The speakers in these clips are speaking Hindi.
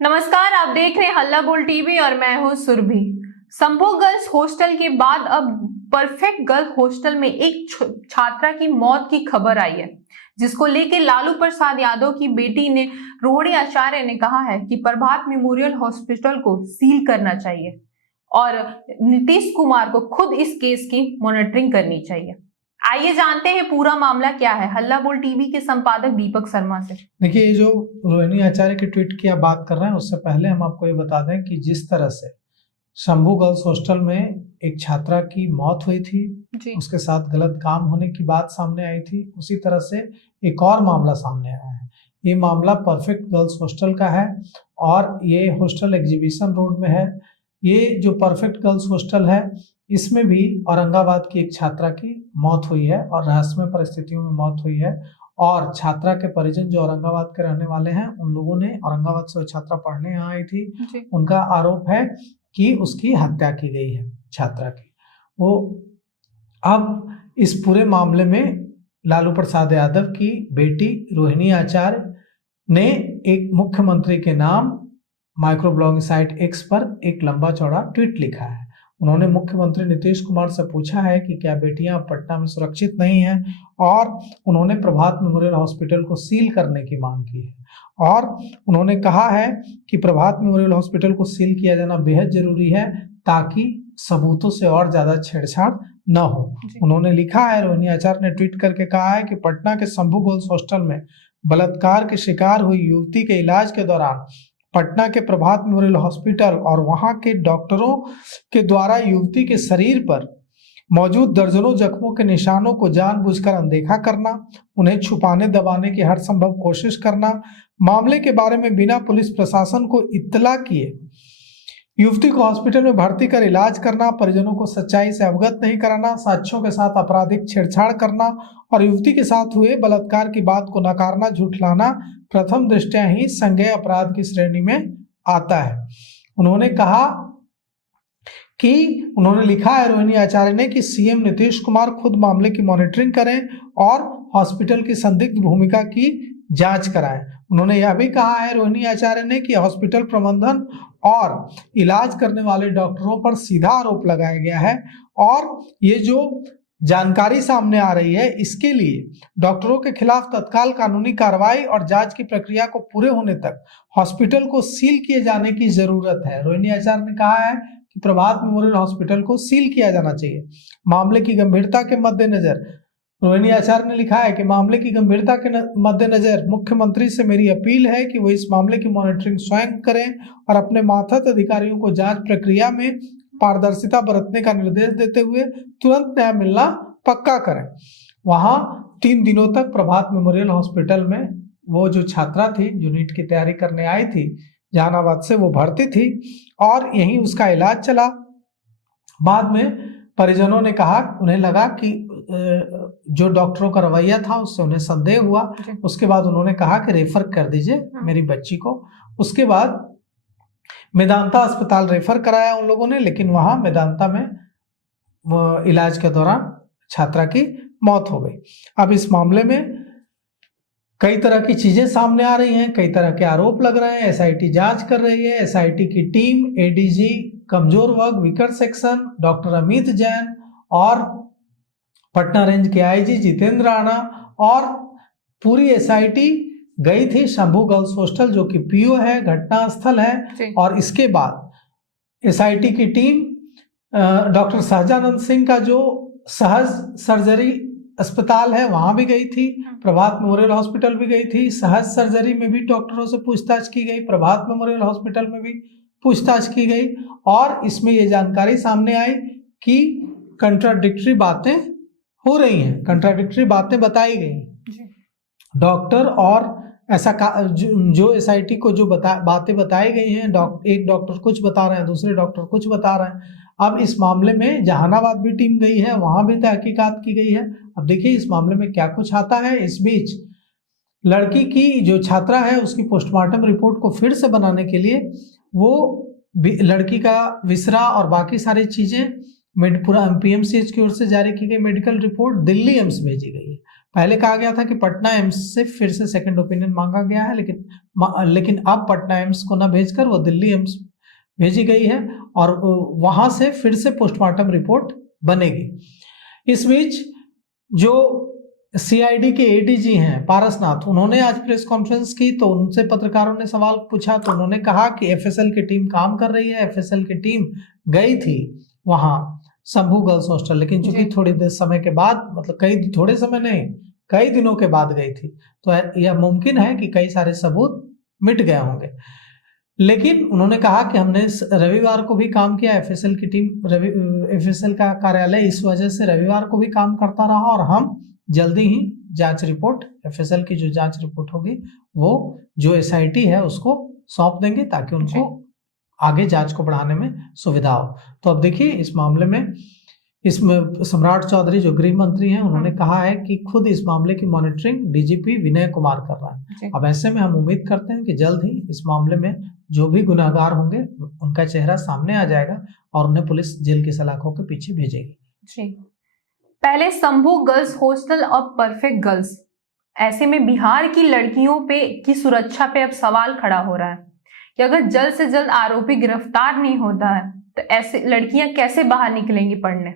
नमस्कार, आप देख रहे हैं हल्ला बोल टीवी और मैं हूं सुरभि। संभोग गर्ल्स हॉस्टल के बाद अब परफेक्ट गर्ल हॉस्टल में एक छात्रा की मौत की खबर आई है, जिसको लेकर लालू प्रसाद यादव की बेटी ने रोहिणी आचार्य ने कहा है कि प्रभात मेमोरियल हॉस्पिटल को सील करना चाहिए और नीतीश कुमार को खुद इस केस की मॉनिटरिंग करनी चाहिए। आइए जानते हैं पूरा मामला क्या है, हल्ला बोल टीवी के संपादक दीपक शर्मा से। देखिए, ये जो रोहिणी आचार्य के ट्वीट की आप बात कर रहे हैं, उससे पहले हम आपको ये बता दें कि जिस तरह से शंभू गर्ल्स हॉस्टल में एक छात्रा की मौत हुई थी, उसके साथ गलत काम होने की बात सामने आई थी, उसी तरह से एक और मामला सामने आया है। ये मामला परफेक्ट गर्ल्स हॉस्टल का है और ये हॉस्टल एग्जीबिशन रोड में है। ये जो परफेक्ट गर्ल्स हॉस्टल है, इसमें भी औरंगाबाद की एक छात्रा की मौत हुई है और रहस्यमय परिस्थितियों में मौत हुई है। और छात्रा के परिजन जो औरंगाबाद के रहने वाले हैं, उन लोगों ने, औरंगाबाद से वो छात्रा पढ़ने यहाँ आई थी, उनका आरोप है कि उसकी हत्या की गई है छात्रा की। वो अब इस पूरे मामले में लालू प्रसाद यादव की बेटी रोहिणी आचार्य ने एक मुख्यमंत्री के नाम माइक्रो ब्लॉगिंग साइट एक्स पर एक लंबा चौड़ा ट्वीट लिखा है। उन्होंने मुख्यमंत्री नीतीश कुमार से पूछा है कि क्या बेटियां पटना में सुरक्षित नहीं हैं, और उन्होंने प्रभात मेमोरियल हॉस्पिटल को सील करने की मांग की है। और उन्होंने कहा है कि प्रभात मेमोरियल हॉस्पिटल को सील किया जाना बेहद जरूरी है ताकि सबूतों से और ज्यादा छेड़छाड़ न हो। उन्होंने लिखा है, रोहिणी आचार्य ने ट्वीट करके कहा है कि पटना के शंभू गर्ल्स हॉस्टल में बलात्कार के शिकार हुई युवती के इलाज के दौरान पटना के प्रभात मेमोरियल हॉस्पिटल और वहां के डॉक्टरों के द्वारा युवती के शरीर पर मौजूद दर्जनों जख्मों के निशानों को जानबूझकर अनदेखा करना, उन्हें छुपाने दबाने की हर संभव कोशिश करना, मामले के बारे में बिना पुलिस प्रशासन को इत्तला किए युवती को हॉस्पिटल में भर्ती कर इलाज करना, परिजनों को सच्चाई से अवगत नहीं कराना, साक्ष्यों के साथ आपराधिक छेड़छाड़ करना और युवती के साथ हुए बलात्कार की बात को नकारना, झुठलाना प्रथम दृष्टया ही संज्ञेय अपराध की श्रेणी में आता है। उन्होंने कहा कि उन्होंने लिखा है रोहिणी आचार्य ने कि सीएम नीतीश कुमार खुद मामले की मॉनिटरिंग करें और हॉस्पिटल की संदिग्ध भूमिका की जांच कराएं। उन्होंने यह भी कहा है रोहिणी आचार्य ने कि हॉस्पिटल प्रबंधन और इलाज करने वाले डॉक्टरों पर सीधा आरोप लगाया गया है और ये जो जानकारी सामने आ रही है, इसके लिए डॉक्टरों के खिलाफ तत्काल कानूनी कार्रवाई और जांच की प्रक्रिया को पूरे होने तक हॉस्पिटल को सील किए जाने की जरूरत है। रोहिणी आचार्य ने कहा है कि प्रभात मेमोरियल हॉस्पिटल को सील किया जाना चाहिए। मामले की गंभीरता के मद्देनजर रोहिणी आचार्य ने लिखा है कि मामले की गंभीरता के मद्देनजर मुख्यमंत्री से मेरी अपील है कि वो इस मामले की मॉनिटरिंग स्वयं करें और अपने मातहत अधिकारियों को जांच प्रक्रिया में पारदर्शिता बरतने का निर्देश देते हुए तुरंत न्याय मिलना पक्का करें। वहां 3 दिनों तक प्रभात मेमोरियल हॉस्पिटल में वो जो छात्रा थी, जो नीट की तैयारी करने आई थी जहानाबाद से, वो भर्ती थी और यहीं उसका इलाज चला। बाद में परिजनों ने कहा, उन्हें लगा कि जो डॉक्टरों का रवैया था उससे उन्हें संदेह हुआ। उसके बाद उन्होंने कहा कि रेफर कर दीजिए मेरी बच्ची को। उसके बाद मेदांता अस्पताल रेफर कराया उन लोगों ने, लेकिन वहां मेदांता में इलाज के दौरान छात्रा की मौत हो गई। अब इस मामले में कई तरह की चीजें सामने आ रही हैं, कई तरह के आरोप लग रहे हैं। एसआईटी जांच कर रही है। एसआईटी की टीम एडीजी कमजोर वर्ग vicar section doctor Amit Jain और पटना रेंज के आईजी जितेंद्र राणा और पूरी एसआईटी गई थी शंभू गर्ल्स हॉस्टल, जो कि पीओ है, घटना स्थल है। और इसके बाद एसआईटी की टीम डॉक्टर सहजानंद सिंह का जो सहज सर्जरी अस्पताल है वहां भी गई थी, प्रभात मेमोरियल हॉस्पिटल भी गई थी। सहज सर्जरी में भी डॉक्टरों से पूछताछ की गई, प्रभात मेमोरियल हॉस्पिटल में भी पूछताछ की गई और इसमें ये जानकारी सामने आई कि कंट्राडिक्टरी बातें हो रही हैं, कंट्राडिक्टरी बातें बताई गई। डॉक्टर और ऐसा जो एसआईटी को जो बातें बताई गई हैं, एक डॉक्टर कुछ बता रहे हैं, दूसरे डॉक्टर कुछ बता रहे हैं। अब इस मामले में जहानाबाद भी टीम गई है, वहां भी तहकीकात की गई है। अब देखिए इस मामले में क्या कुछ आता है। इस बीच लड़की की जो छात्रा है उसकी पोस्टमार्टम रिपोर्ट को फिर से बनाने के लिए वो लड़की का विसरा और बाकी सारी चीजें पूरा पीएमसीएच की ओर से जारी की गई मेडिकल रिपोर्ट दिल्ली एम्स भेजी गई है। पहले कहा गया था कि पटना एम्स से फिर से सेकंड ओपिनियन मांगा गया है, लेकिन अब पटना एम्स को न भेजकर वो दिल्ली एम्स भेजी गई है और वहां से फिर से पोस्टमार्टम रिपोर्ट बनेगी। इस बीच जो सीआईडी के एडीजी हैं पारसनाथ, उन्होंने आज प्रेस कॉन्फ्रेंस की तो उनसे पत्रकारों ने सवाल पूछा तो उन्होंने कहा कि एफएसएल की टीम काम कर रही है। एफएसएल की टीम गई थी वहां शंभू गर्ल्स हॉस्टल, लेकिन चूंकि थोड़ी देर समय के बाद, मतलब थोड़े समय नहीं, कई दिनों के बाद गई थी, तो यह मुमकिन है कि कई सारे सबूत मिट गए होंगे। लेकिन उन्होंने कहा कि हमने रविवार को भी काम किया, एफएसएल की टीम, एफएसएल का कार्यालय इस वजह से रविवार को भी काम करता रहा और हम जल्दी ही जांच रिपोर्ट, एफएसएल की जो जांच रिपोर्ट होगी वो जो एसआईटी है उसको सौंप देंगे ताकि उनको आगे जांच को बढ़ाने में सुविधा हो। तो अब देखिए इस मामले में इसमें सम्राट चौधरी जो गृह मंत्री हैं उन्होंने कहा है कि खुद इस मामले की मॉनिटरिंग डीजीपी विनय कुमार कर रहा है। अब ऐसे में हम उम्मीद करते हैं कि जल्द ही इस मामले में जो भी गुनाहगार होंगे उनका चेहरा सामने आ जाएगा और उन्हें पुलिस जेल की सलाखों के पीछे भेजेगी। जी, पहले शंभू गर्ल्स हॉस्टल अब परफेक्ट गर्ल्स, ऐसे में बिहार की लड़कियों की सुरक्षा पे अब सवाल खड़ा हो रहा है कि अगर जल्द से जल्द आरोपी गिरफ्तार नहीं होता है तो ऐसे लड़कियां कैसे बाहर निकलेंगी पढ़ने।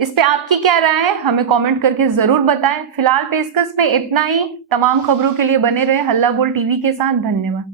इस पे आपकी क्या राय है, हमें कमेंट करके जरूर बताएं। फिलहाल पेशकश में इतना ही। तमाम खबरों के लिए बने रहे हल्ला बोल टीवी के साथ। धन्यवाद।